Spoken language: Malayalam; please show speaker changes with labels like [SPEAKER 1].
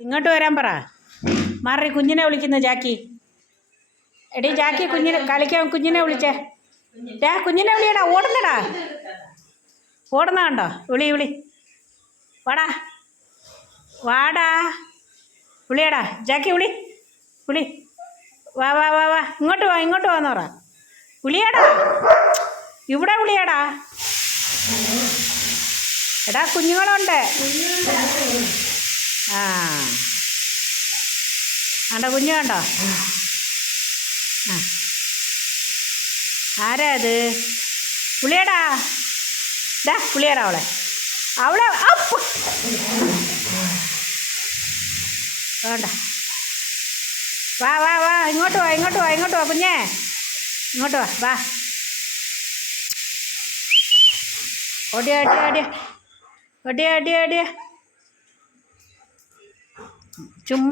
[SPEAKER 1] ഇങ്ങോട്ട് വരാൻ പറ. മാറി കുഞ്ഞിനെ വിളിക്കുന്നു ജാക്കി. എടി ജാക്കി കുഞ്ഞിനെ കളിക്കാൻ കുഞ്ഞിനെ വിളിച്ചേ. ഡാ കുഞ്ഞിനെ വിളിയടാ ഓടുന്നടാ. ഓടുന്ന കണ്ടോ? വിളി വിളി. വാടാ. വാടാ. വിളിയടാ. ജാക്കി വിളി. വിളി. വാ വാ വാ വാ. ഇങ്ങോട്ട് വാ ഇങ്ങോട്ട് വാന്ന് പറ. വിളിയടാ. ഇവിടെ വിളിയടാ. എടാ കുഞ്ഞുങ്ങളുണ്ട്. ആ. ആണ്ട കുഞ്ഞു കണ്ടോ? ആ. ആരാ അത് പുളിയടാ. ഡാ പുളിയടാ അവളെ. അവളെ വേണ്ട. വാ വാ വാ ഇങ്ങോട്ട് വാ ഇങ്ങോട്ട് വാ ഇങ്ങോട്ട് വാ കുഞ്ഞേ. ഇങ്ങോട്ട് വാ വാ. ഓടിയ ഓടിയ ഓടിയ. ഓടിയ ഓടിയ ഓടിയ. ചുമ്മാ